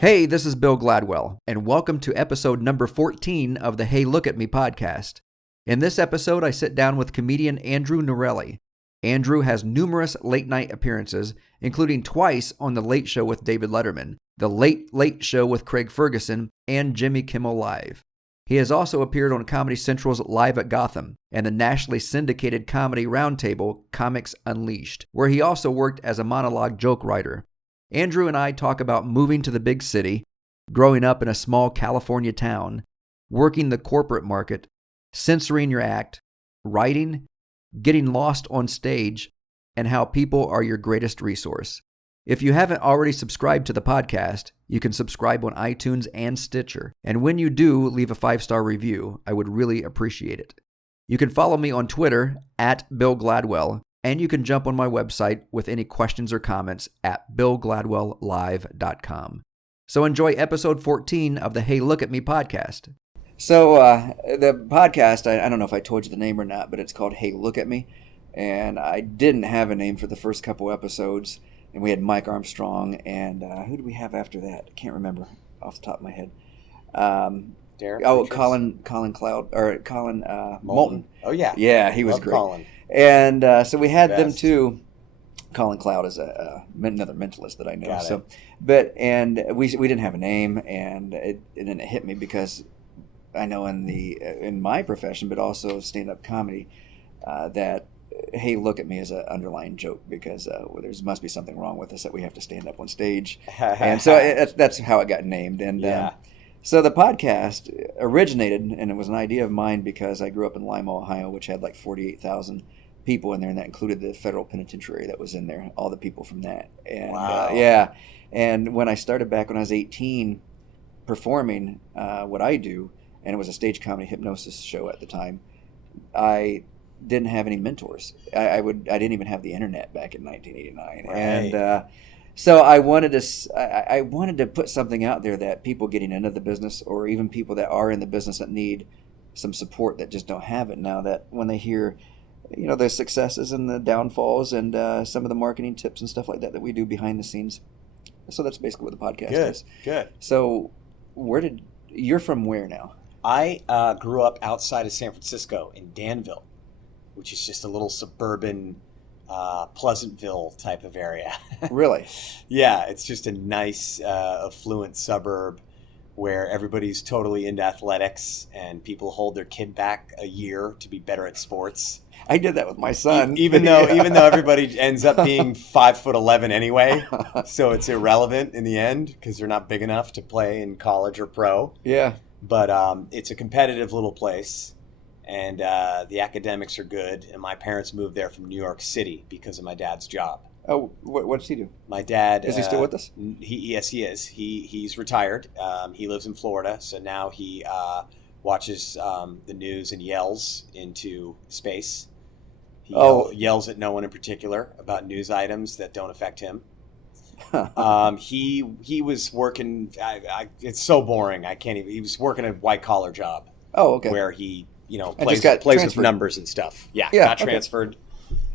Hey, this is Bill Gladwell, and welcome to episode number 14 of the Hey Look at Me podcast. In this episode, I sit down with comedian Andrew Norelli. Andrew has numerous late-night appearances, including twice on The Late Show with David Letterman, The Late Late Show with Craig Ferguson, and Jimmy Kimmel Live. He has also appeared on Comedy Central's Live at Gotham and the nationally syndicated comedy roundtable Comics Unleashed, where he also worked as a monologue joke writer. Andrew and I talk about moving to the big city, growing up in a small California town, working the corporate market, censoring your act, writing, getting lost on stage, and how people are your greatest resource. If you haven't already subscribed to the podcast, you can subscribe on iTunes and Stitcher. And when you do, leave a 5-star review. I would really appreciate it. You can follow me on Twitter at Bill Gladwell, and you can jump on my website with any questions or comments at billgladwelllive.com. So enjoy episode 14 of the Hey Look at Me podcast. So the podcast, I don't know if I told you the name or not, but it's called Hey Look at Me. And I didn't have a name for the first couple episodes. And we had Mike Armstrong, and who did we have after that? I can't remember off the top of my head. Derek Colin Moulton. Oh, yeah. Yeah, he was Love great. Colin. And so we had them Best. too. Colin Cloud is another mentalist that I know. Got so, it. but we didn't have a name, and then it hit me because I know in my profession, but also stand-up comedy, that Hey Look at Me is an underlying joke because there must be something wrong with us that we have to stand up on stage, and so that's how it got named. And Yeah. so the podcast originated, and it was an idea of mine because I grew up in Lima, Ohio, which had like 48,000 people in there, and that included the federal penitentiary that was in there, all the people from that. And Wow. yeah, and when I started back when I was 18, performing what I do, and it was a stage comedy hypnosis show at the time, I didn't have any mentors. I didn't even have the internet back in 1989, Right. and so I wanted to put something out there that people getting into the business, or even people that are in the business that need some support that just don't have it now, that when they hear, the successes and the downfalls and some of the marketing tips and stuff like that we do behind the scenes. So that's basically what the podcast is. Good. So you're from where now? I grew up outside of San Francisco in Danville, which is just a little suburban Pleasantville type of area. Really? Yeah, it's just a nice, affluent suburb where everybody's totally into athletics and people hold their kid back a year to be better at sports. I did that with my son. Even though everybody ends up being 5'11" anyway, so it's irrelevant in the end because they're not big enough to play in college or pro. Yeah. But it's a competitive little place, and the academics are good. And my parents moved there from New York City because of my dad's job. Oh, what does he do? My dad Is he still with us? Yes, he is. He's retired. He lives in Florida, so now he watches the news and yells into space. He yells at no one in particular about news items that don't affect him. He was working. It's so boring. I can't even. He was working a white collar job. Oh, okay. Where he, plays plays with transferred. numbers and stuff. Yeah, Yeah, got okay. transferred.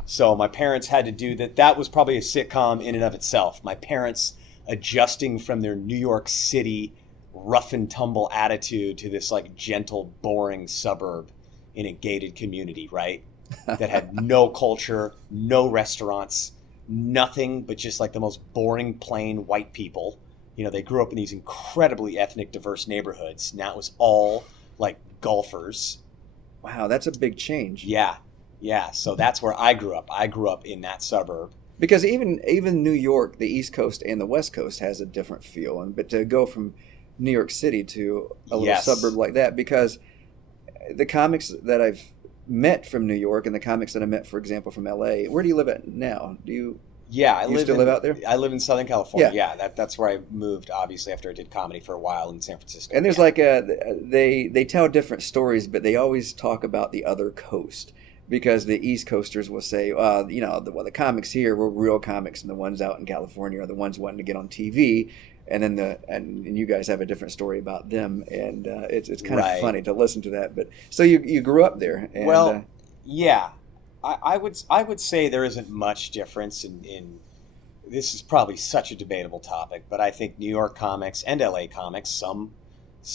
So my parents had to do that. That was probably a sitcom in and of itself. My parents adjusting from their New York City rough and tumble attitude to this like gentle, boring suburb in a gated community, right? That had no culture, no restaurants, nothing but just like the most boring, plain white people. They grew up in these incredibly ethnic, diverse neighborhoods. Now it was all like golfers. Wow, that's a big change. Yeah. So that's where I grew up. I grew up in that suburb. Because even New York, the East Coast and the West Coast has a different feel. But to go from New York City to a little Yes. suburb like that, because the comics that I've met from New York and the comics that I met, for example, from LA, where do you live at now? Yeah, I live out there? I live in Southern California. Yeah. Yeah, that's where I moved, obviously, after I did comedy for a while in San Francisco. And there's they tell different stories, but they always talk about the other coast. Because the East Coasters will say, the comics here were real comics, and the ones out in California are the ones wanting to get on TV. And then and you guys have a different story about them, and it's kind of funny to listen to that. But so you grew up there. And, yeah, I would say there isn't much difference in this is probably such a debatable topic, but I think New York comics and LA comics, some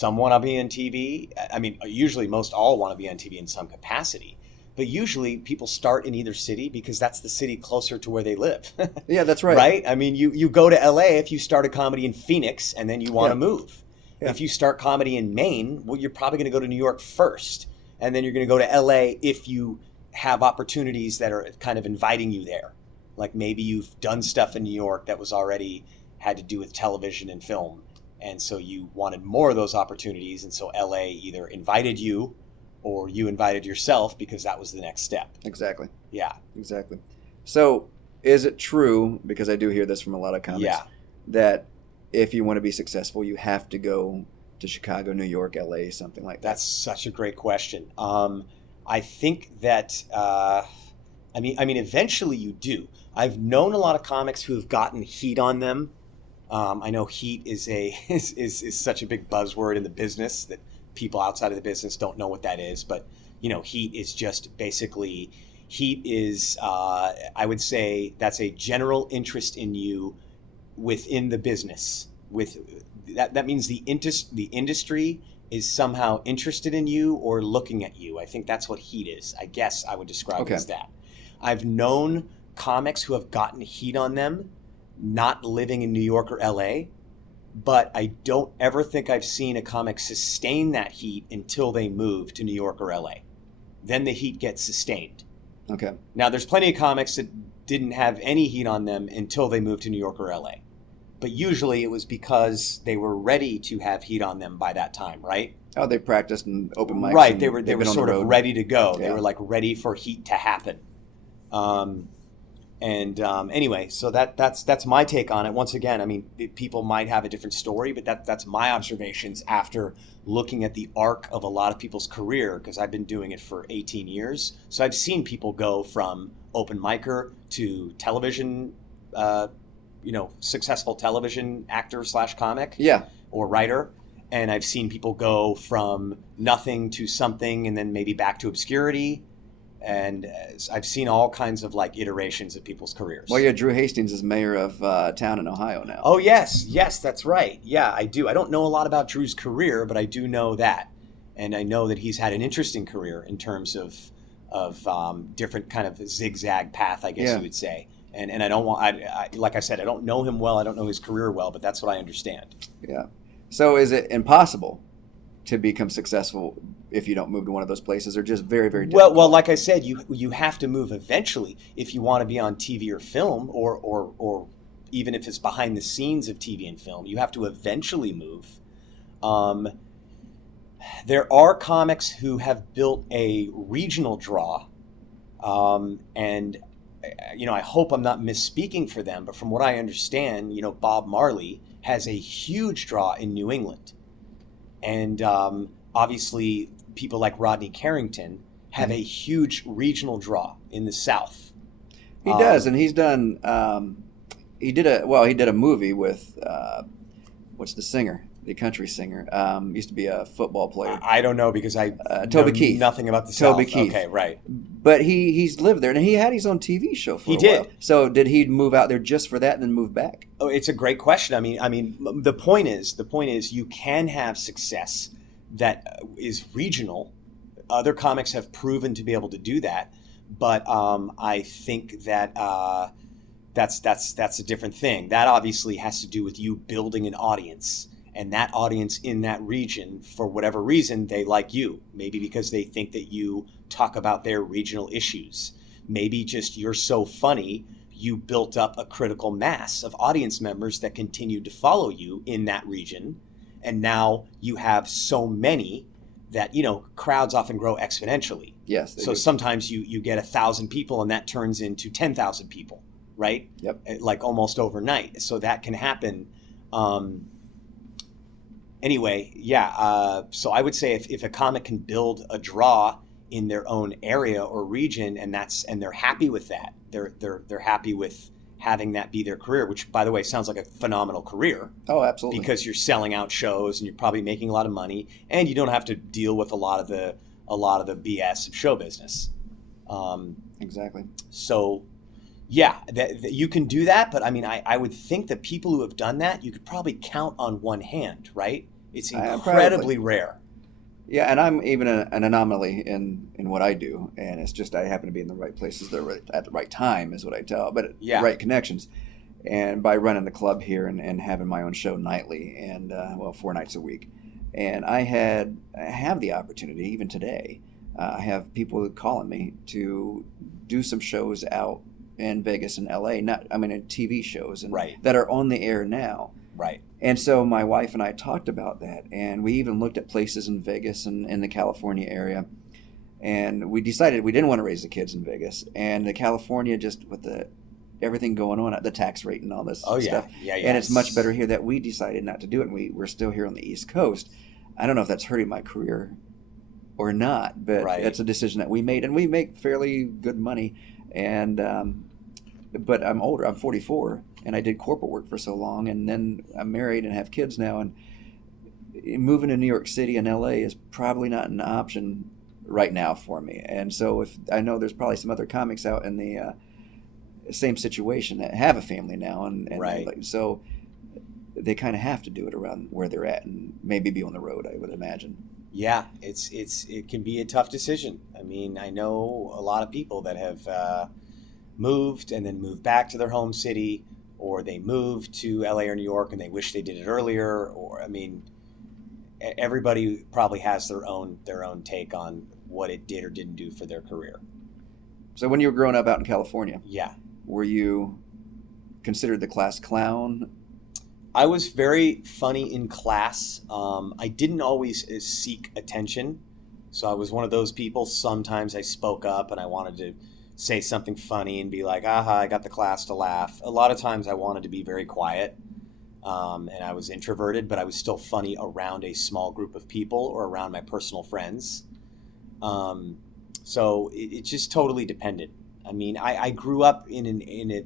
want to be on TV. I mean, usually most all want to be on TV in some capacity. But usually people start in either city because that's the city closer to where they live. Yeah, that's right. Right? I mean, you go to LA if you start a comedy in Phoenix and then you want to move. Yeah. If you start comedy in Maine, well, you're probably going to go to New York first. And then you're going to go to LA if you have opportunities that are kind of inviting you there. Like maybe you've done stuff in New York that was already had to do with television and film. And so you wanted more of those opportunities. And so LA either invited you or you invited yourself because that was the next step. Exactly. Yeah. Exactly. So is it true, because I do hear this from a lot of comics, that if you want to be successful, you have to go to Chicago, New York, LA, something like that? That's such a great question. I think that, I mean, eventually you do. I've known a lot of comics who have gotten heat on them. I know heat is is such a big buzzword in the business that people outside of the business don't know what that is. But, you know, heat is just basically, heat is, I would say that's a general interest in you within the business. That means the industry is somehow interested in you or looking at you. I think that's what heat is. I guess I would describe it as that. I've known comics who have gotten heat on them not living in New York or LA, but I don't ever think I've seen a comic sustain that heat until they move to New York or LA. Then the heat gets sustained. Okay. Now, there's plenty of comics that didn't have any heat on them until they moved to New York or LA. But usually it was because they were ready to have heat on them by that time, right? Oh, they practiced in open mics. Right, they were sort of ready to go. Yeah. They were like ready for heat to happen. Anyway, so that's my take on it. Once again, I mean, people might have a different story, but that's my observations after looking at the arc of a lot of people's career, because I've been doing it for 18 years. So I've seen people go from open micer to television, successful television actor / comic, or writer. And I've seen people go from nothing to something and then maybe back to obscurity. And I've seen all kinds of like iterations of people's careers. Well, yeah, Drew Hastings is mayor of a town in Ohio now. Oh, yes, that's right. Yeah, I do. I don't know a lot about Drew's career, but I do know that. And I know that he's had an interesting career in terms of different kind of zigzag path, I guess you would say. And I don't want, like I said, I don't know him well. I don't know his career well, but that's what I understand. Yeah. So is it impossible to become successful if you don't move to one of those places, or just very, very difficult? Well, like I said, you have to move eventually if you want to be on TV or film, or even if it's behind the scenes of TV and film, you have to eventually move. There are comics who have built a regional draw, and I hope I'm not misspeaking for them, but from what I understand, Bob Marley has a huge draw in New England. And obviously, people like Rodney Carrington have a huge regional draw in the South. He does, and he's done. He did a movie with what's the singer, the country singer? Used to be a football player. I don't know because I Toby know Keith. Nothing about the South. Toby Keith. Okay, right. But he's lived there, and he had his own TV show for a while. So did he move out there just for that and then move back? Oh, it's a great question. I mean, the point is you can have success that is regional. Other comics have proven to be able to do that, but I think that that's a different thing. That obviously has to do with you building an audience, and that audience in that region, for whatever reason, they like you. Maybe because they think that you talk about their regional issues. Maybe just you're so funny, you built up a critical mass of audience members that continued to follow you in that region. And now you have so many that, crowds often grow exponentially. Yes. So sometimes you get 1,000 people and that turns into 10,000 people, right? Yep. Like almost overnight. So that can happen. Anyway, so I would say if a comic can build a draw in their own area or region, and they're happy with that, they're happy with having that be their career, which, by the way, sounds like a phenomenal career. Oh, absolutely. Because you're selling out shows and you're probably making a lot of money, and you don't have to deal with a lot of the BS of show business. Exactly. So, Yeah, that you can do that, but I mean, I would think that people who have done that, you could probably count on one hand, right? It's incredibly rare. Yeah, and I'm even an anomaly in what I do, and it's just I happen to be in the right places at the right time is what I tell, but Yeah. right connections. And by running the club here and having my own show nightly and 4 nights a week, and I have the opportunity even today. I have people calling me to do some shows out in Vegas and LA, in TV shows and Right. that are on the air now. Right. And so my wife and I talked about that, and we even looked at places in Vegas and in the California area, and we decided we didn't want to raise the kids in Vegas, and the California, just with everything going on, the tax rate and all this stuff, and it's much better here, that we decided not to do it, and we're still here on the East Coast. I don't know if that's hurting my career or not, but that's a decision that we made, and we make fairly good money, and but I'm older. I'm 44, and I did corporate work for so long, and then I'm married and have kids now, and moving to New York City and LA is probably not an option right now for me. And so if I know there's probably some other comics out in the same situation that have a family now, and so they kind of have to do it around where they're at and maybe be on the road, I would imagine. Yeah, it can be a tough decision. I mean, I know a lot of people that have moved and then moved back to their home city, or they moved to LA or New York and they wish they did it earlier. Or, I mean, everybody probably has their own take on what it did or didn't do for their career. So when you were growing up out in California, yeah, were you considered the class clown? I was very funny in class. I didn't always seek attention. So I was one of those people. Sometimes I spoke up and I wanted to say something funny and be like, aha, I got the class to laugh. A lot of times I wanted to be very quiet, and I was introverted, but I was still funny around a small group of people or around my personal friends. So it just totally depended. I mean, I grew up in a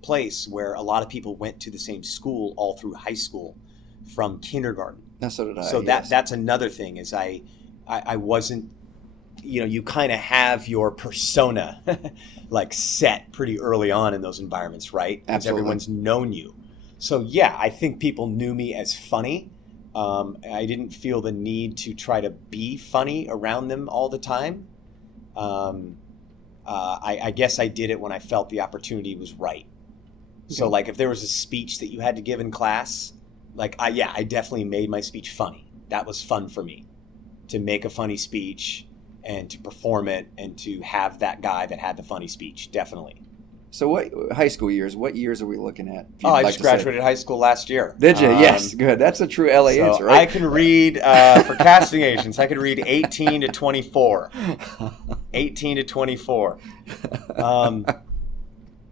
place where a lot of people went to the same school all through high school from kindergarten. So did I. So that's another thing is I wasn't, you kind of have your persona like set pretty early on in those environments, right? Because everyone's known you. So yeah, I think people knew me as funny. I didn't feel the need to try to be funny around them all the time. I guess I did it when I felt the opportunity was right. Okay. So like if there was a speech that you had to give in class, like I definitely made my speech funny. That was fun for me, to make a funny speech and to perform it and to have that guy that had the funny speech, definitely. So what years are we looking at? I just graduated high school last year. Did you? Yes, good. That's a true LA answer, right? I can read, for casting agents, I could read 18 to 24. 18 to 24.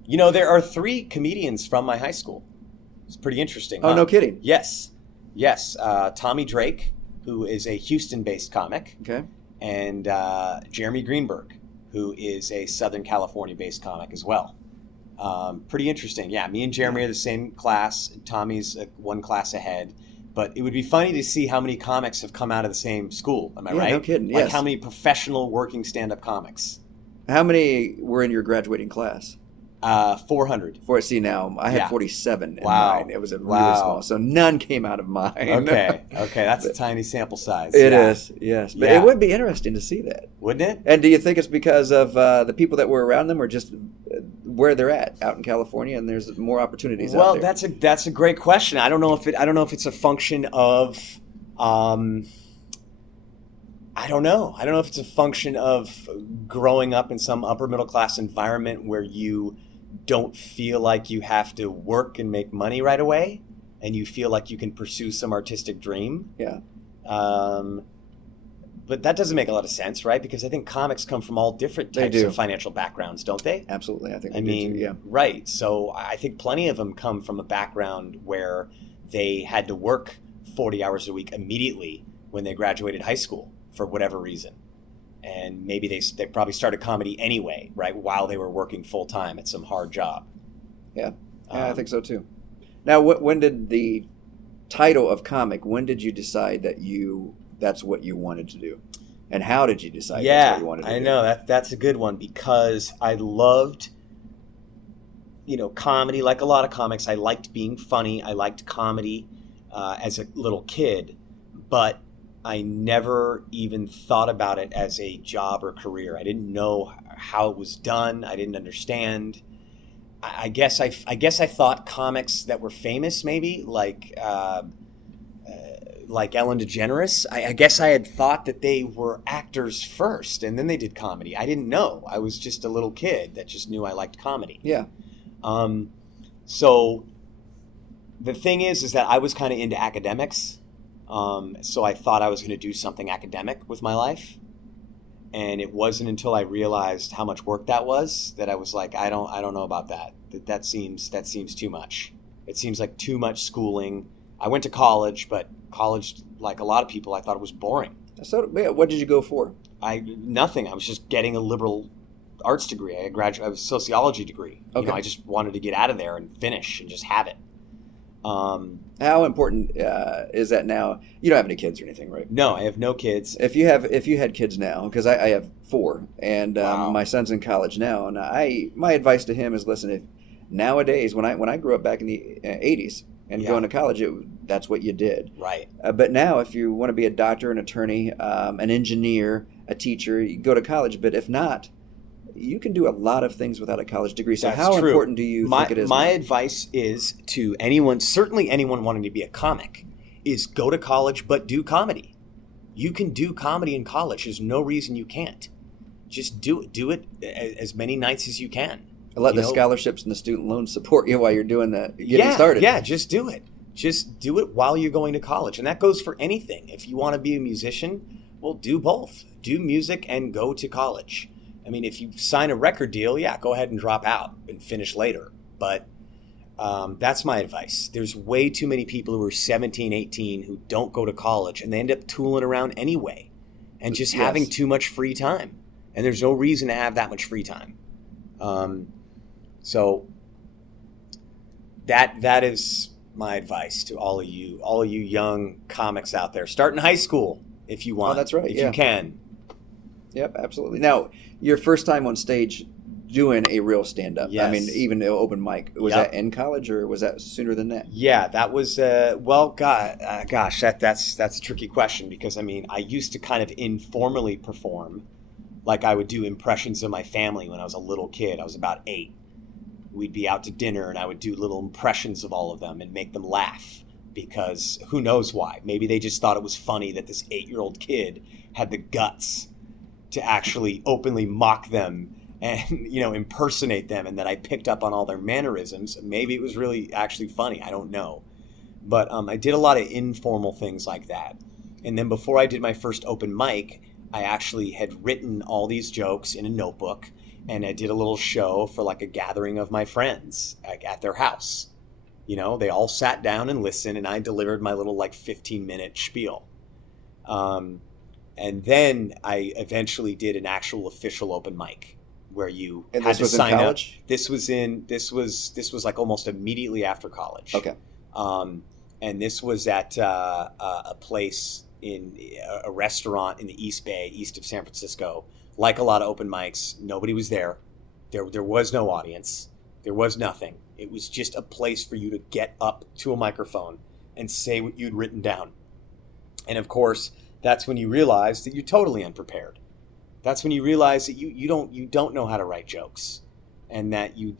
There are 3 comedians from my high school. It's pretty interesting. Oh, no kidding. Yes. Tommy Drake, who is a Houston-based comic. Okay. And Jeremy Greenberg, who is a Southern California-based comic as well. Pretty interesting. Yeah, me and Jeremy are the same class. Tommy's one class ahead. But it would be funny to see how many comics have come out of the same school. Am I right? No kidding. Like how many professional working stand-up comics. How many were in your graduating class? 400. See, now I had 47 in wow. mine. It was really small, so none came out of mine. Okay, that's a tiny sample size. It is, yes. But it would be interesting to see that. Wouldn't it? And do you think it's because of the people that were around them, or just where they're at out in California, and there's more opportunities out there? Well, that's a great question. I don't know if it's a function of I don't know if it's a function of growing up in some upper middle class environment where you don't feel like you have to work and make money right away, and you feel like you can pursue some artistic dream. Yeah. But that doesn't make a lot of sense, right? Because I think comics come from all different types of financial backgrounds, don't they? Absolutely. I think they do too, yeah. Right. So I think plenty of them come from a background where they had to work 40 hours a week immediately when they graduated high school for whatever reason. And maybe they probably started comedy anyway, right, while they were working full-time at some hard job. Yeah, I think so too. Now, when did the title of comic, when did you decide that that's what you wanted to do? And how did you decide that's what you wanted to do? I know, that's a good one, because I loved comedy, like a lot of comics. I liked being funny. I liked comedy as a little kid, but I never even thought about it as a job or career. I didn't know how it was done. I didn't understand. I guess I thought comics that were famous, maybe like Ellen DeGeneres. I guess I had thought that they were actors first, and then they did comedy. I didn't know. I was just a little kid that just knew I liked comedy. Yeah. So the thing is that I was kind of into academics. So I thought I was going to do something academic with my life. And it wasn't until I realized how much work that was that I was like, I don't know about that. That seems too much. It seems like too much schooling. I went to college, but college, like a lot of people, I thought it was boring. So what did you go for? Nothing. I was just getting a liberal arts degree. I have a sociology degree. Okay. I just wanted to get out of there and finish and just have it. How important is that now? You don't have any kids or anything, right? No, I have no kids. If you had kids now, because I have 4, and Wow. my son's in college now, and my advice to him is, listen, if nowadays when I grew up back in the 80s and going to college, that's what you did. Right. But now, if you want to be a doctor, an attorney, an engineer, a teacher, you go to college. But if not, you can do a lot of things without a college degree. So That's how true. important do you think it is? My advice is to anyone, certainly anyone wanting to be a comic, is go to college but do comedy. You can do comedy in college. There's no reason you can't. Just do it. Do it as many nights as you can. Let the scholarships and the student loans support you while you're doing getting started. Yeah, just do it. Just do it while you're going to college. And that goes for anything. If you want to be a musician, well, do both. Do music and go to college. I mean, if you sign a record deal, go ahead and drop out and finish later. But that's my advice. There's way too many people who are 17, 18 who don't go to college, and they end up tooling around anyway and just having too much free time. And there's no reason to have that much free time. So that is my advice to all of you young comics out there. Start in high school if you want. Oh, that's right. If you can. Yep, absolutely. Now, your first time on stage doing a real stand-up, Yes. I mean, even the open mic, was that in college or was that sooner than that? Yeah, that was, gosh, that's a tricky question because, I mean, I used to kind of informally perform. Like I would do impressions of my family when I was a little kid. I was about 8. We'd be out to dinner and I would do little impressions of all of them and make them laugh because who knows why. Maybe they just thought it was funny that this 8-year-old kid had the guts to actually openly mock them and, impersonate them, and that I picked up on all their mannerisms. Maybe it was really actually funny. I don't know. But I did a lot of informal things like that. And then before I did my first open mic, I actually had written all these jokes in a notebook, and I did a little show for like a gathering of my friends at their house. They all sat down and listened, and I delivered my little 15-minute spiel. And then I eventually did an actual official open mic where you And had this to was sign in up. college? This was like almost immediately after college. Okay. And this was at a place in a restaurant in the East Bay, east of San Francisco. Like a lot of open mics, nobody was there. There was no audience. There was nothing. It was just a place for you to get up to a microphone and say what you'd written down. And of course, that's when you realize that you're totally unprepared. That's when you realize that you don't know how to write jokes, and that you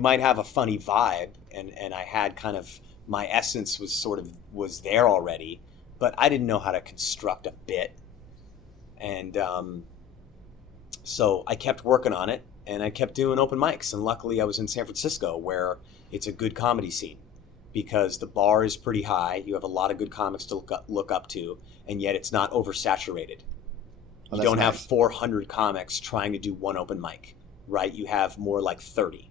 might have a funny vibe, and I had kind of, my essence was there already, but I didn't know how to construct a bit. And so I kept working on it, and I kept doing open mics, and luckily I was in San Francisco where it's a good comedy scene. Because the bar is pretty high, you have a lot of good comics to look up to, and yet it's not oversaturated. You don't have 400 comics trying to do one open mic, right? You have more like 30.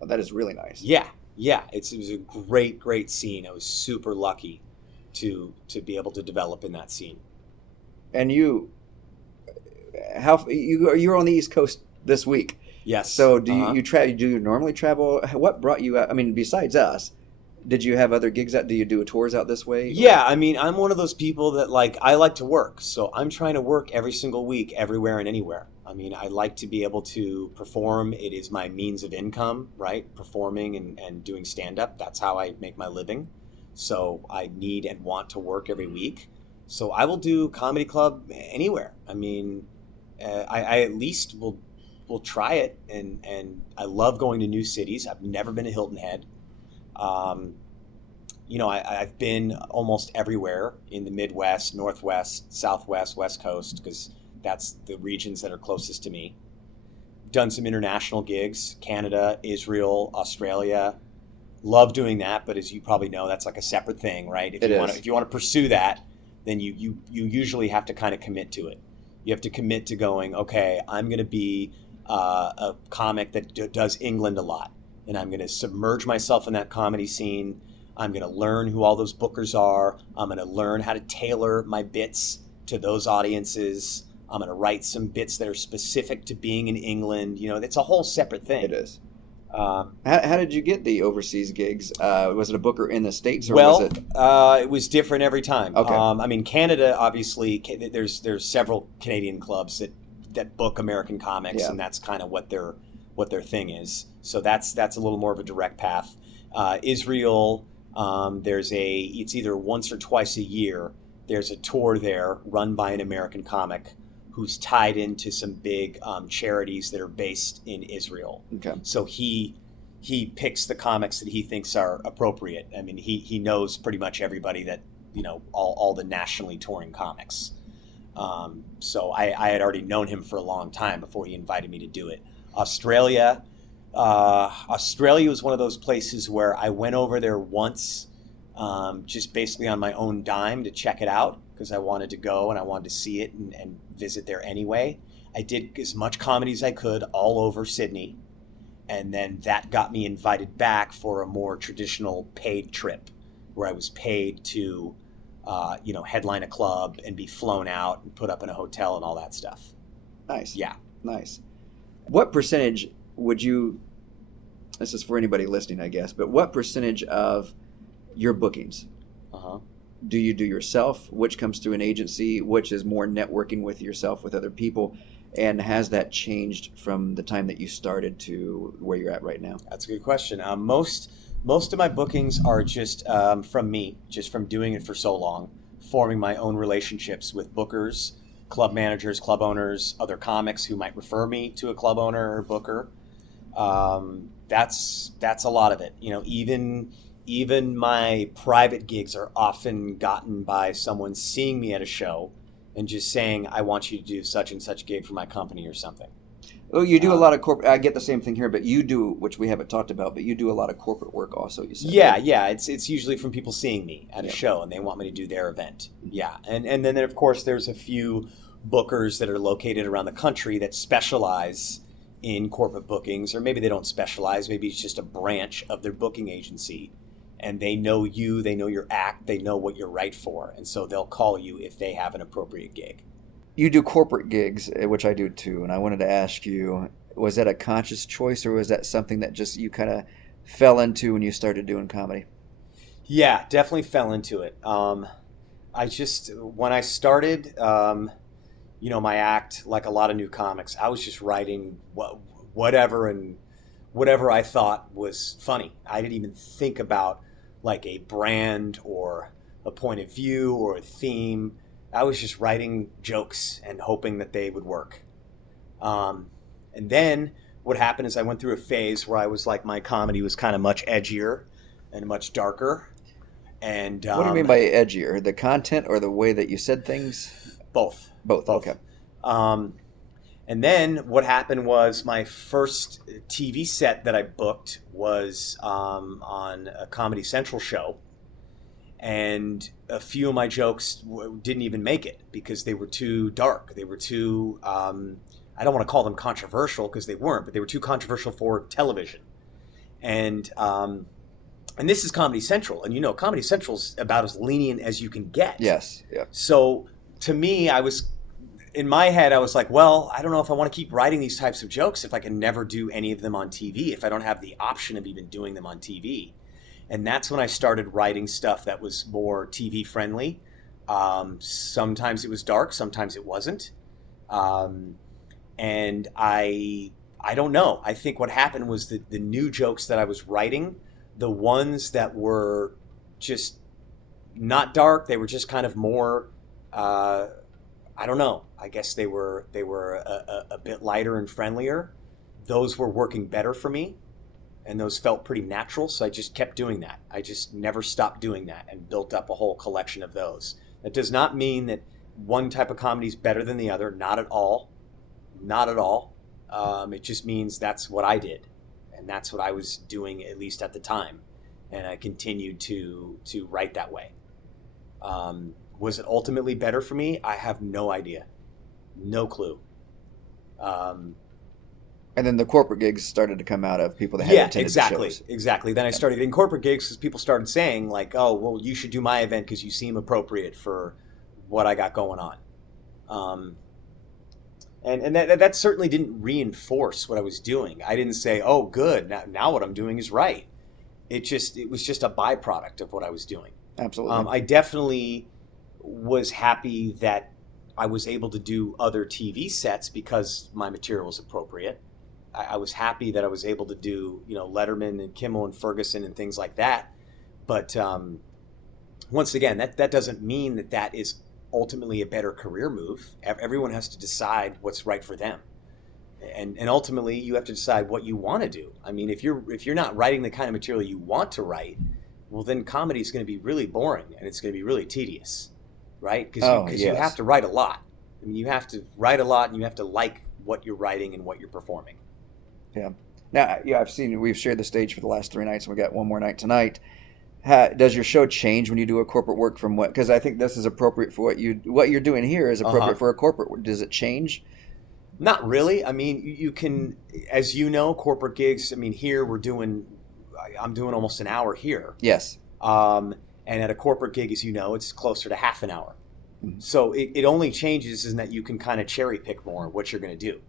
Oh, that is really nice. Yeah. It was a great scene. I was super lucky to be able to develop in that scene. And you're on the East Coast this week. Yes. So do you normally travel? What brought you out? I mean, besides us, did you have other gigs out? Do you do tours out this way? Yeah, I mean, I'm one of those people that I like to work. So I'm trying to work every single week, everywhere and anywhere. I mean, I like to be able to perform. It is my means of income, right? Performing and doing stand-up. That's how I make my living. So I need and want to work every week. So I will do comedy club anywhere. I mean, I at least will try it. And I love going to new cities. I've never been to Hilton Head. I've been almost everywhere in the Midwest, Northwest, Southwest, West Coast, because that's the regions that are closest to me. Done some international gigs, Canada, Israel, Australia. Love doing that, but as you probably know, that's like a separate thing, right? If you want to pursue that, then you usually have to kind of commit to it. You have to commit to going, okay, I'm going to be a comic that does England a lot, and I'm going to submerge myself in that comedy scene. I'm going to learn who all those bookers are. I'm going to learn how to tailor my bits to those audiences. I'm going to write some bits that are specific to being in England. It's a whole separate thing. It is. How did you get the overseas gigs? Was it a booker in the States, or was it? It was different every time. Okay. I mean, Canada, obviously, there's several Canadian clubs that book American comics, and that's kind of what their thing is. So that's a little more of a direct path. Israel, it's either once or twice a year. There's a tour there run by an American comic who's tied into some big charities that are based in Israel. Okay. So he picks the comics that he thinks are appropriate. I mean, he knows pretty much everybody that, all the nationally touring comics. So I had already known him for a long time before he invited me to do it. Australia was one of those places where I went over there once, just basically on my own dime to check it out, because I wanted to go and I wanted to see it and visit there anyway. I did as much comedy as I could all over Sydney, and then that got me invited back for a more traditional paid trip where I was paid to headline a club and be flown out and put up in a hotel and all that stuff. Nice. Yeah. Nice. What percentage would you, this is for anybody listening, I guess, but what percentage of your bookings do you do yourself? Which comes through an agency? Which is more networking with yourself, with other people? And has that changed from the time that you started to where you're at right now? That's a good question. Most of my bookings are just from me, just from doing it for so long, forming my own relationships with bookers, club managers, club owners, other comics who might refer me to a club owner or booker. That's a lot of it. Even my private gigs are often gotten by someone seeing me at a show and just saying, I want you to do such and such gig for my company or something. Oh, you do a lot of corporate. I get the same thing here, but you do, which we haven't talked about, but you do a lot of corporate work also, you said. Yeah, yeah. It's usually from people seeing me at a show and they want me to do their event. Yeah. And then, of course, there's a few bookers that are located around the country that specialize in corporate bookings, or maybe they don't specialize. Maybe it's just a branch of their booking agency. And they know you, they know your act, they know what you're right for. And so they'll call you if they have an appropriate gig. You do corporate gigs, which I do too. And I wanted to ask you, was that a conscious choice, or was that something that just you kind of fell into when you started doing comedy? Yeah, definitely fell into it. When I started, my act, like a lot of new comics, I was just writing whatever I thought was funny. I didn't even think about like a brand or a point of view or a theme. I was just writing jokes and hoping that they would work. And then what happened is I went through a phase where I was like, my comedy was kind of much edgier and much darker. And what do you mean by edgier? The content or the way that you said things? Both. Okay. And then what happened was my first TV set that I booked was on a Comedy Central show. And a few of my jokes didn't even make it because they were too dark. They were too, I don't want to call them controversial because they weren't, but they were too controversial for television. And this is Comedy Central. And Comedy Central's about as lenient as you can get. Yes. Yeah. So to me, in my head, I was like, well, I don't know if I want to keep writing these types of jokes if I can never do any of them on TV, if I don't have the option of even doing them on TV. And that's when I started writing stuff that was more TV friendly. Sometimes it was dark, sometimes it wasn't. And I don't know. I think what happened was that the new jokes that I was writing, the ones that were just not dark, they were just kind of more, I don't know. I guess they were a bit lighter and friendlier. Those were working better for me, and those felt pretty natural. So I just kept doing that. I just never stopped doing that and built up a whole collection of those. That does not mean that one type of comedy is better than the other. Not at all. Not at all. It just means that's what I did, and that's what I was doing, at least at the time, and I continued to write that way. Was it ultimately better for me? I have no idea, no clue. And then the corporate gigs started to come out of people that had attended the shows. Exactly. Then I started getting corporate gigs because people started saying like, "Oh, well, you should do my event because you seem appropriate for what I got going on." And that certainly didn't reinforce what I was doing. I didn't say, "Oh, good, now what I'm doing is right." It was just a byproduct of what I was doing. Absolutely. I definitely was happy that I was able to do other TV sets because my material was appropriate. I was happy that I was able to do, Letterman and Kimmel and Ferguson and things like that. But once again, that doesn't mean that is ultimately a better career move. Everyone has to decide what's right for them. And ultimately, you have to decide what you want to do. I mean, if you're not writing the kind of material you want to write, well, then comedy is going to be really boring and it's going to be really tedious, right? Because you have to write a lot. I mean, you have to write a lot and you have to like what you're writing and what you're performing. Yeah. Now, we've shared the stage for the last 3 nights, and we got one more night tonight. Does your show change when you do a corporate work from what? Because I think this is appropriate for what you're doing here is appropriate for a corporate. Does it change? Not really. I mean, you can, as you know, corporate gigs. I mean, here I'm doing almost an hour here. Yes. And at a corporate gig, as you know, it's closer to half an hour. Mm-hmm. So it only changes in that you can kind of cherry pick more what you're going to do.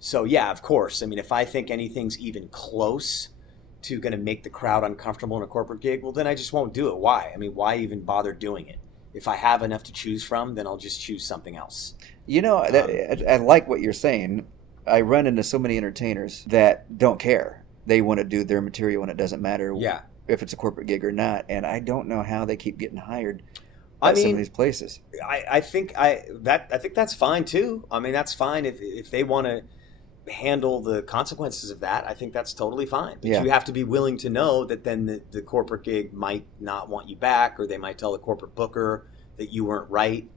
So yeah, of course. I mean, if I think anything's even close to going to make the crowd uncomfortable in a corporate gig, well, then I just won't do it. Why? I mean, why even bother doing it? If I have enough to choose from, then I'll just choose something else. I like what you're saying. I run into so many entertainers that don't care. They want to do their material, and it doesn't matter if it's a corporate gig or not. And I don't know how they keep getting hired at some of these places. I think that's fine too. I mean, that's fine if they want to handle the consequences of that. I think that's totally fine. But you have to be willing to know that then the corporate gig might not want you back, or they might tell the corporate booker that you weren't right.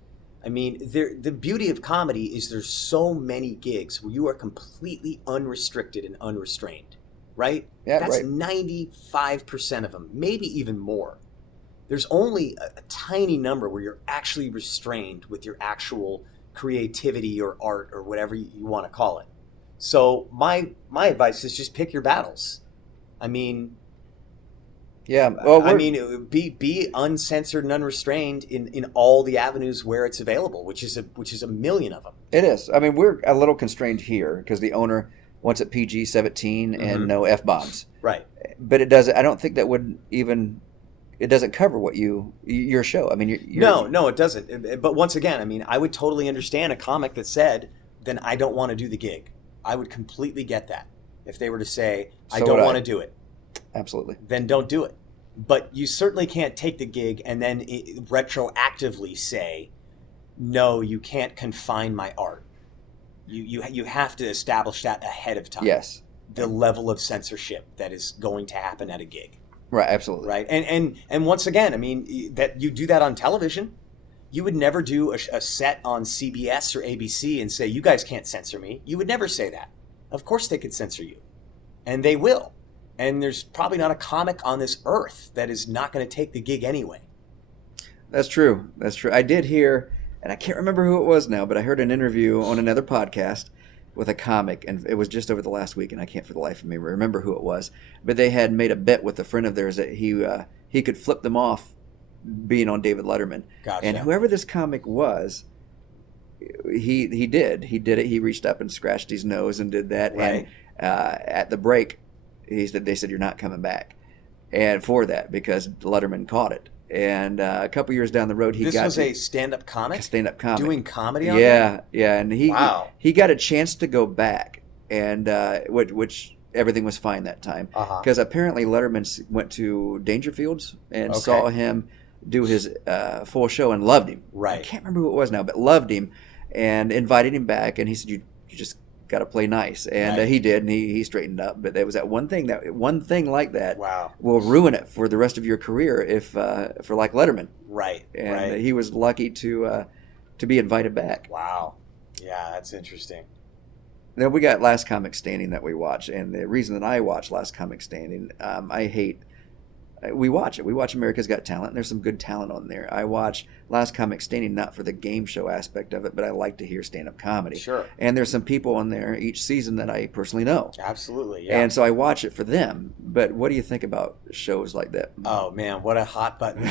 I mean, the beauty of comedy is there's so many gigs where you are completely unrestricted and unrestrained, right? Yeah, that's right. 95% of them, maybe even more. There's only a tiny number where you're actually restrained with your actual creativity or art or whatever you want to call it. So my advice is just pick your battles. I mean, be uncensored and unrestrained in all the avenues where it's available, which is a million of them. It is. I mean, we're a little constrained here because the owner wants it PG-17 and no F-bombs. Right. But it doesn't. I don't think that would even. It doesn't cover what your show. I mean, no, it doesn't. But once again, I mean, I would totally understand a comic that said, "Then I don't want to do the gig." I would completely get that if they were to say, I don't want to do it. Absolutely. Then don't do it. But you certainly can't take the gig and then retroactively say, no, you can't confine my art. You have to establish that ahead of time. Yes. The level of censorship that is going to happen at a gig. Right, absolutely. Right. And once again, I mean, that you do that on television. You would never do a set on CBS or ABC and say, you guys can't censor me. You would never say that. Of course they could censor you. And they will. And there's probably not a comic on this earth that is not going to take the gig anyway. That's true. I did hear, and I can't remember who it was now, but I heard an interview on another podcast with a comic, and it was just over the last week, and I can't for the life of me remember who it was. But they had made a bet with a friend of theirs that he could flip them off being on David Letterman. Gotcha. And whoever this comic was, he did it. He reached up and scratched his nose and did that. Right. And at the break, they said, you're not coming back. And for that, because Letterman caught it. And a couple years down the road, This was a stand-up comic? Stand-up comic. Doing comedy on that? Yeah. And he got a chance to go back, and which everything was fine that time. Because apparently Letterman went to Dangerfields and saw him do his full show and loved him. Right. I can't remember who it was now, but loved him and invited him back. And he said, you just got to play nice. And he did, and he straightened up. But there was that one thing like that will ruin it for the rest of your career if for like Letterman. Right. And he was lucky to be invited back. Wow. Yeah, that's interesting. Then we got Last Comic Standing that we watch, and the reason that I watch Last Comic Standing, we watch it. We watch America's Got Talent, and there's some good talent on there. I watch Last Comic Standing not for the game show aspect of it, but I like to hear stand-up comedy. Sure. And there's some people on there each season that I personally know. Absolutely, yeah. And so I watch it for them. But what do you think about shows like that? Oh, man, what a hot button.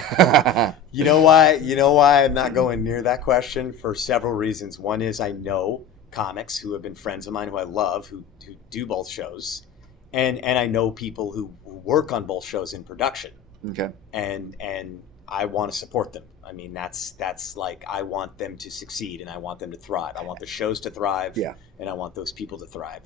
You know why I'm not going near that question? For several reasons. One is I know comics who have been friends of mine who I love who do both shows. And I know people who work on both shows in production. Okay. And I want to support them. I mean, that's like, I want them to succeed and I want them to thrive. I want the shows to thrive, and I want those people to thrive.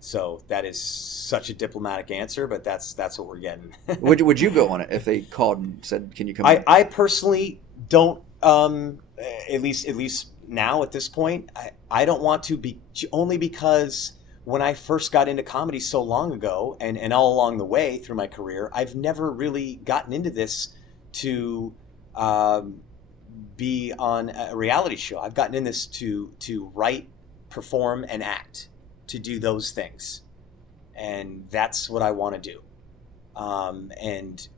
So that is such a diplomatic answer, but that's what we're getting. Would you go on it if they called and said, "Can you come?" I personally don't. At least now at this point, I don't want to be, only because when I first got into comedy so long ago, and all along the way through my career, I've never really gotten into this to be on a reality show. I've gotten in this to write, perform, and act, to do those things. And that's what I want to do. And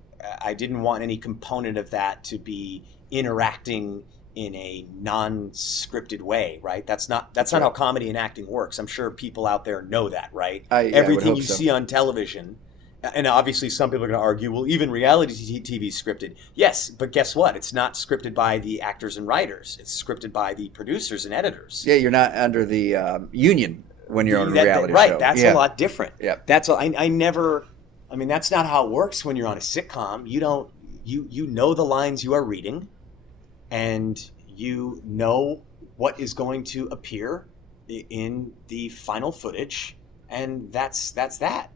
I didn't want any component of that to be interacting in a non-scripted way, right? That's not how comedy and acting works. I'm sure people out there know that, right? Everything you see on television, and obviously some people are going to argue, well, even reality TV is scripted. Yes, but guess what? It's not scripted by the actors and writers. It's scripted by the producers and editors. Yeah, you're not under the union when you're on a reality show. Right, that's a lot different. Yeah. That's that's not how it works when you're on a sitcom. You know the lines you are reading, and you know what is going to appear in the final footage, and that's that.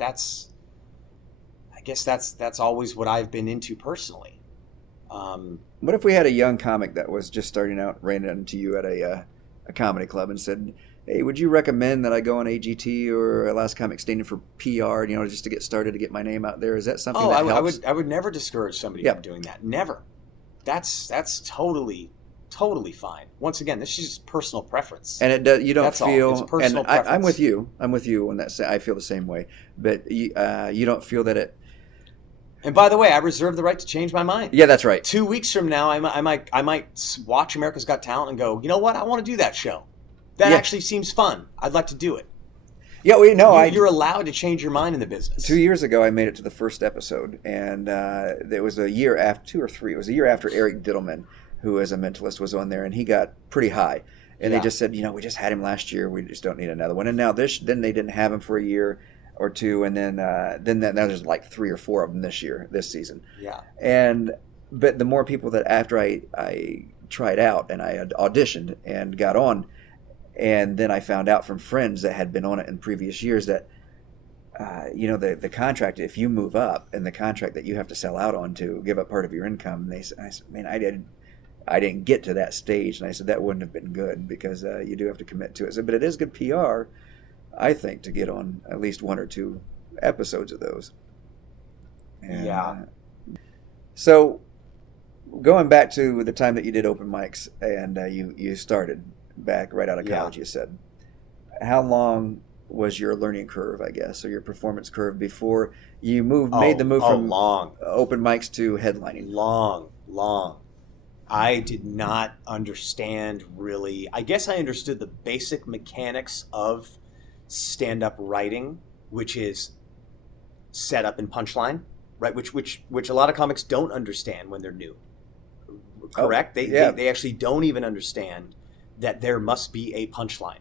I guess that's always what I've been into personally. What if we had a young comic that was just starting out, ran into you at a comedy club and said, "Hey, would you recommend that I go on AGT or Last Comic Standing for PR, just to get started, to get my name out there?" Is that something that helps? I would never discourage somebody from doing that. Never. That's totally fine. Once again, this is just personal preference. And it does, you don't feel. It's personal and preference. I'm with you. I'm with you on that. I feel the same way. But you don't feel that it. And by the way, I reserve the right to change my mind. Yeah, that's right. 2 weeks from now, I might watch America's Got Talent and go, you know what? I want to do that show. That actually seems fun. I'd like to do it. Yeah, you're allowed to change your mind in the business. 2 years ago, I made it to the first episode, and it was a year after, 2 or 3. It was a year after Eric Diddleman, who is a mentalist, was on there, and he got pretty high. And they just said, we just had him last year. We just don't need another one. And now then they didn't have him for a year or two, and then now there's like 3 or 4 of them this season. Yeah. But the more people that after I tried out and I had auditioned and got on. And then I found out from friends that had been on it in previous years that, the contract, if you move up, and the contract that you have to sell out on to give up part of your income, I said, man, I didn't get to that stage. And I said, that wouldn't have been good, because you do have to commit to it. But it is good PR, I think, to get on at least 1 or 2 episodes of those. And, so going back to the time that you did open mics and you started back right out of college, you said, how long was your learning curve, I guess, or your performance curve before you made the move from long open mics to headlining? Long. I did not understand really. I guess I understood the basic mechanics of stand-up writing, which is setup and punchline, right? Which a lot of comics don't understand when they're new. Correct? They actually don't even understand that there must be a punchline.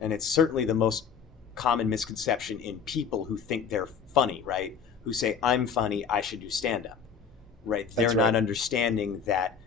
And it's certainly the most common misconception in people who think they're funny, right? Who say, I'm funny, I should do stand-up. right? They're That's not right. understanding that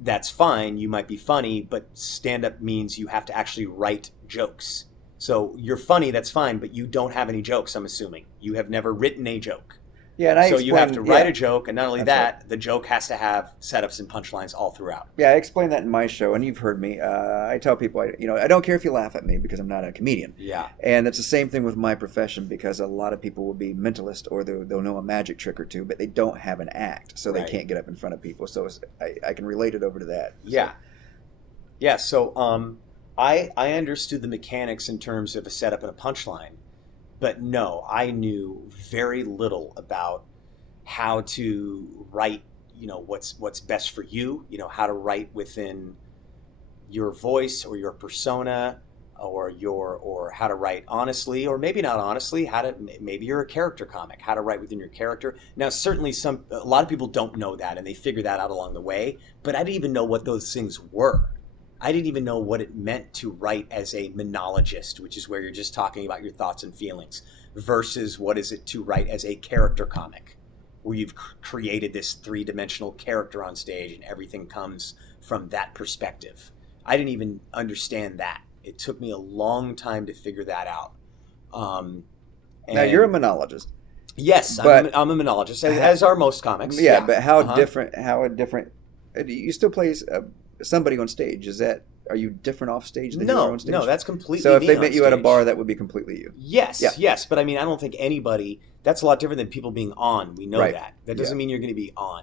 that's fine. You might be funny, but stand-up means you have to actually write jokes. So you're funny, that's fine, but you don't have any jokes, I'm assuming. You have never written a joke. Yeah, and I So you have to explained, write yeah, a joke, and not only that's that, right. the joke has to have setups and punchlines all throughout. Yeah, I explained that in my show, and you've heard me. I tell people, I don't care if you laugh at me because I'm not a comedian. Yeah. And it's the same thing with my profession because a lot of people will be mentalist or they'll know a magic trick or two, but they don't have an act, so they Right. can't get up in front of people. So I can relate it over to that. Yeah. Yeah, so I understood the mechanics in terms of a setup and a punchline, but no, I knew very little about how to write, what's best for you, how to write within your voice or your persona or how to write honestly or maybe not honestly, maybe you're a character comic, how to write within your character. Now certainly a lot of people don't know that and they figure that out along the way, but I didn't even know what those things were. I didn't even know what it meant to write as a monologist, which is where you're just talking about your thoughts and feelings, versus what is it to write as a character comic, where you've created this three-dimensional character on stage and everything comes from that perspective. I didn't even understand that. It took me a long time to figure that out. Now, you're a monologist. Yes, but I'm a monologist, as are most comics. Yeah, but how different, you still play somebody on stage. Are you different off stage than you are on stage? No, that's completely So if me they on met you at a stage. bar, that would be completely you. Yes, Yeah. yes, but I mean, I don't think anybody, that's a lot different than people being on. We know Right. that. That doesn't Yeah. mean you're going to be on,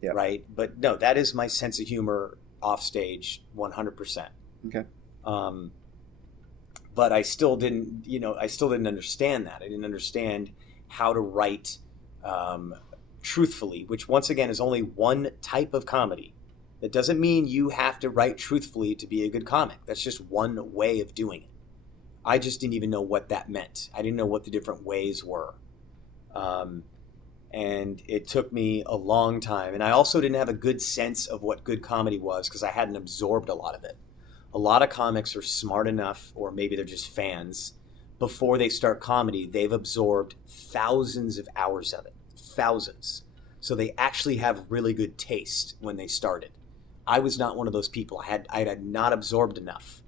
Yeah. right? But no, that is my sense of humor off stage, 100%. Okay. But I still didn't understand that. I didn't understand how to write truthfully, which once again is only one type of comedy. That doesn't mean you have to write truthfully to be a good comic. That's just one way of doing it. I just didn't even know what that meant. I didn't know what the different ways were. And it took me a long time. And I also didn't have a good sense of what good comedy was because I hadn't absorbed a lot of it. A lot of comics are smart enough, or maybe they're just fans, before they start comedy, they've absorbed thousands of hours of it. Thousands. So they actually have really good taste when they started. I was not one of those people. I had not absorbed enough.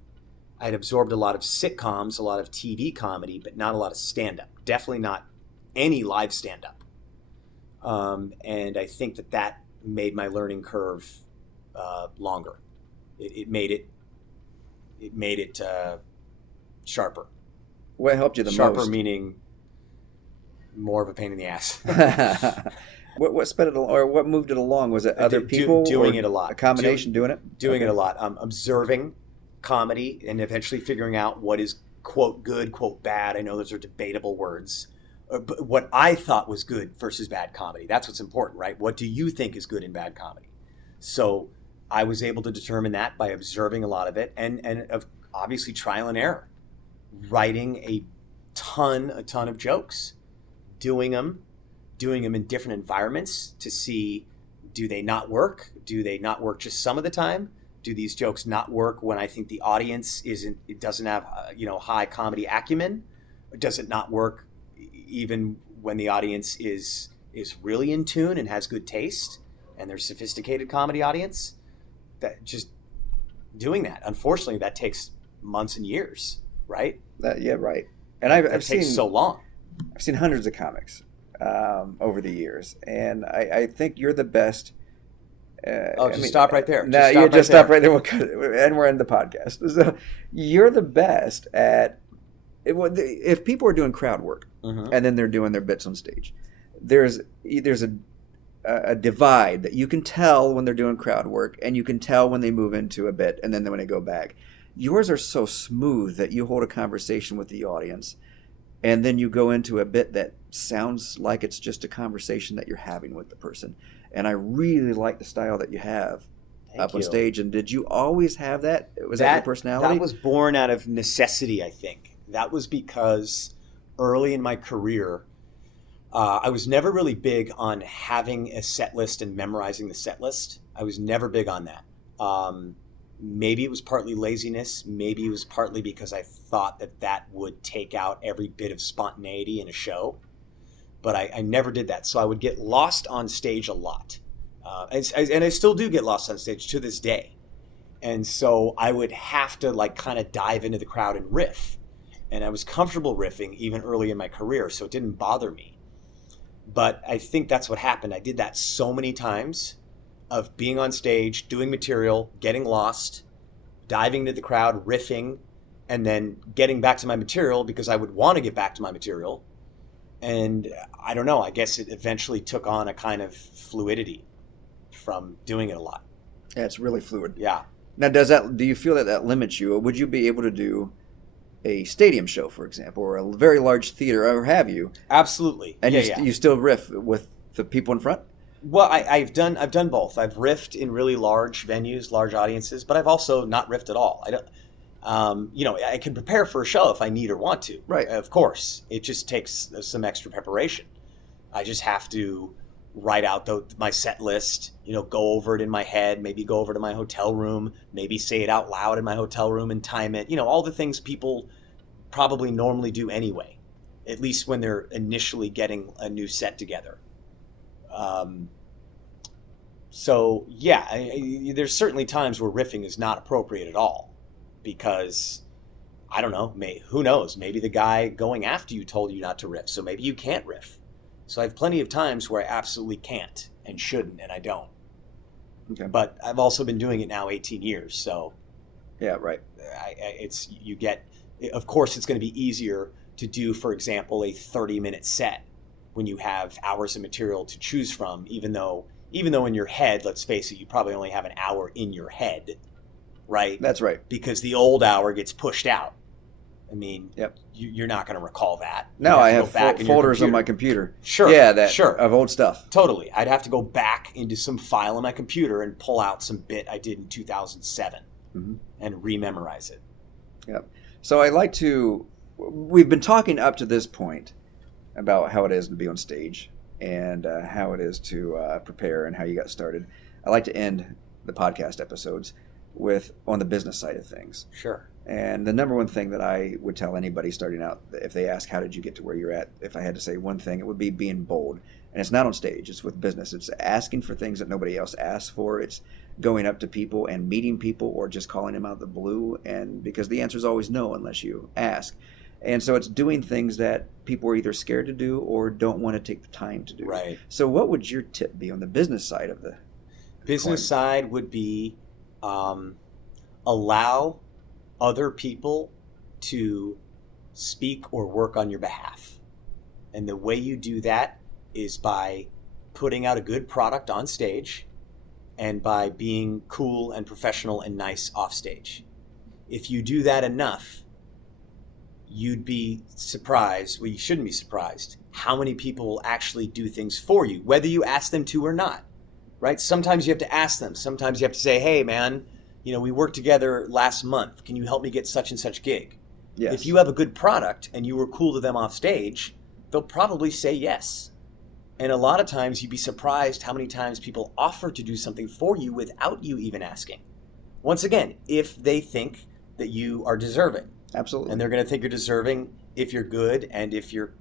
I had absorbed a lot of sitcoms, a lot of TV comedy, but not a lot of stand-up. Definitely not any live stand-up. And I think that made my learning curve longer. It made it sharper. What helped you the Sharper most? meaning more of a pain in the ass. What sped it, or what moved it along? Was it other people doing or it a lot? A combination doing it? Doing Okay. it a lot. Observing comedy and eventually figuring out what is quote good, quote bad. I know those are debatable words. But what I thought was good versus bad comedy. That's what's important, right? What do you think is good and bad comedy? So I was able to determine that by observing a lot of it and of obviously trial and error. Writing a ton of jokes, doing them in different environments to see, do they not work? Do they not work just some of the time? Do these jokes not work when I think the audience doesn't have high comedy acumen? Or does it not work even when the audience is really in tune and has good taste and they're a sophisticated comedy audience? That just doing that, unfortunately, that takes months and years, right? Yeah, right. And I've seen takes so long. I've seen hundreds of comics over the years, and I think you're the best. Stop right there. No, just stop right there. We'll cut it, and we're in the podcast. So you're the best at if people are doing crowd work and then they're doing their bits on stage. There's a divide that you can tell when they're doing crowd work, and you can tell when they move into a bit, and then when they go back. Yours are so smooth that you hold a conversation with the audience, and then you go into a bit that sounds like it's just a conversation that you're having with the person. And I really like the style that you have on stage. And did you always have that? Was that your personality? That was born out of necessity, I think. That was because early in my career, I was never really big on having a set list and memorizing the set list. I was never big on that. Maybe it was partly laziness. Maybe it was partly because I thought that would take out every bit of spontaneity in a show. But I never did that. So I would get lost on stage a lot. And I still do get lost on stage to this day. And so I would have to like kind of dive into the crowd and riff. And I was comfortable riffing even early in my career, so it didn't bother me. But I think that's what happened. I did that so many times of being on stage, doing material, getting lost, diving into the crowd, riffing, and then getting back to my material because I would want to get back to my material. And I don't know, I guess it eventually took on a kind of fluidity from doing it a lot. Yeah, it's really fluid. Yeah. Now, do you feel that limits you? Or would you be able to do a stadium show, for example, or a very large theater, or have you? Absolutely. And you still riff with the people in front? Well, I've done both. I've riffed in really large venues, large audiences, but I've also not riffed at all. I don't. I can prepare for a show if I need or want to. Right. Of course, it just takes some extra preparation. I just have to write out my set list. Go over it in my head. Maybe go over to my hotel room. Maybe say it out loud in my hotel room and time it. All the things people probably normally do anyway, at least when they're initially getting a new set together. So yeah, there's certainly times where riffing is not appropriate at all because I don't know, who knows? Maybe the guy going after you told you not to riff, so maybe you can't riff. So I have plenty of times where I absolutely can't and shouldn't, and I don't. Okay. But I've also been doing it now 18 years, so yeah, right. Of course, it's going to be easier to do, for example, a 30-minute set when you have hours of material to choose from, even though in your head, let's face it, you probably only have an hour in your head, right? That's right. Because the old hour gets pushed out. I mean, yep. You're not going to recall that. No, I have folders on my computer. Sure. Yeah, sure. Of old stuff. Totally. I'd have to go back into some file on my computer and pull out some bit I did in 2007 and rememorize it. Yep. So we've been talking up to this point about how it is to be on stage and how it is to prepare and how you got started. I like to end the podcast episodes on the business side of things. Sure. And the number one thing that I would tell anybody starting out, if they ask, how did you get to where you're at? If I had to say one thing, it would be being bold. And it's not on stage. It's with business. It's asking for things that nobody else asks for. It's going up to people and meeting people or just calling them out of the blue. And because the answer is always no unless you ask. And so it's doing things that people are either scared to do or don't want to take the time to do. Right. So what would your tip be on the business side of the business coin? Side would be allow other people to speak or work on your behalf. And the way you do that is by putting out a good product on stage and by being cool and professional and nice off stage. If you do that enough, you'd be surprised, well, you shouldn't be surprised, how many people will actually do things for you, whether you ask them to or not, right? Sometimes you have to ask them. Sometimes you have to say, hey, man, we worked together last month. Can you help me get such and such gig? Yes. If you have a good product and you were cool to them off stage, they'll probably say yes. And a lot of times you'd be surprised how many times people offer to do something for you without you even asking. Once again, if they think that you are deserving. Absolutely. And they're going to think you're deserving if you're good and if you're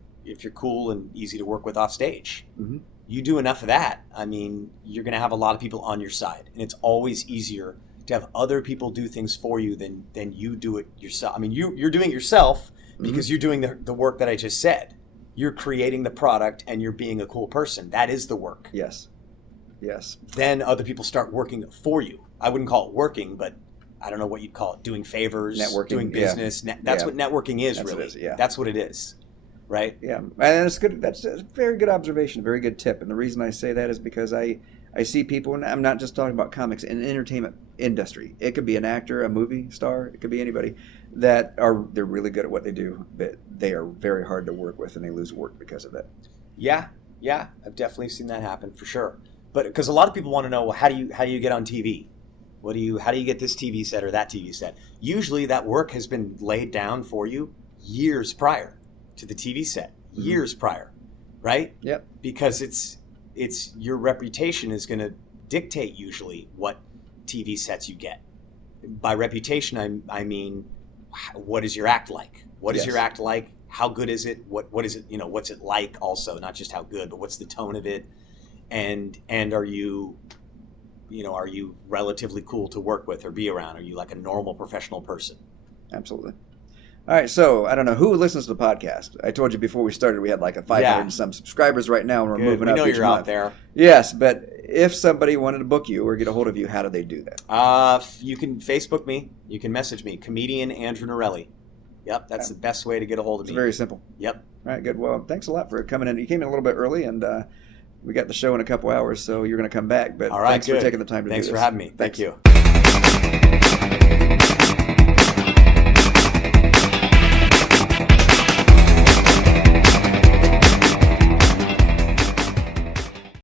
cool and easy to work with off stage. Mm-hmm. You do enough of that, I mean, you're going to have a lot of people on your side. And it's always easier to have other people do things for you than you do it yourself. I mean, you're doing it yourself because you're doing the work that I just said. You're creating the product and you're being a cool person. That is the work. Yes. Yes. Then other people start working for you. I wouldn't call it working, but I don't know what you'd call it. Doing favors, networking, doing business. Yeah. That's what networking is, That's really. What it is, yeah. That's what it is. Right? Yeah. And that's good. That's a very good observation, a very good tip. And the reason I say that is because I see people, and I'm not just talking about comics, in the entertainment industry. It could be an actor, a movie star, it could be anybody they're really good at what they do, but they are very hard to work with and they lose work because of it. Yeah. I've definitely seen that happen for sure. But because a lot of people want to know, well, how do you get on TV? How do you get this TV set or that TV set? Usually that work has been laid down for you years prior to the TV set, years prior, right? Yep. Because it's your reputation is going to dictate usually what TV sets you get. By reputation, I mean, what is your act like? What is your act like? How good is it? What is it? What's it like also? Not just how good, but what's the tone of it? And are you, are you relatively cool to work with or be around? Are you like a normal professional person? Absolutely. All right, so I don't know who listens to the podcast. I told you before we started we had like a 500 and some subscribers right now, and we're moving up each month. We know you're out there. Yes, but if somebody wanted to book you or get a hold of you, how do they do that? You can Facebook me. You can message me, Comedian Andrew Norelli. Yep, that's the best way to get a hold of me. It's very simple. Yep. All right, good. Well, thanks a lot for coming in. You came in a little bit early, and we got the show in a couple hours, so you're going to come back. But all right, thanks for taking the time to do this. Thanks for having me. Thank you.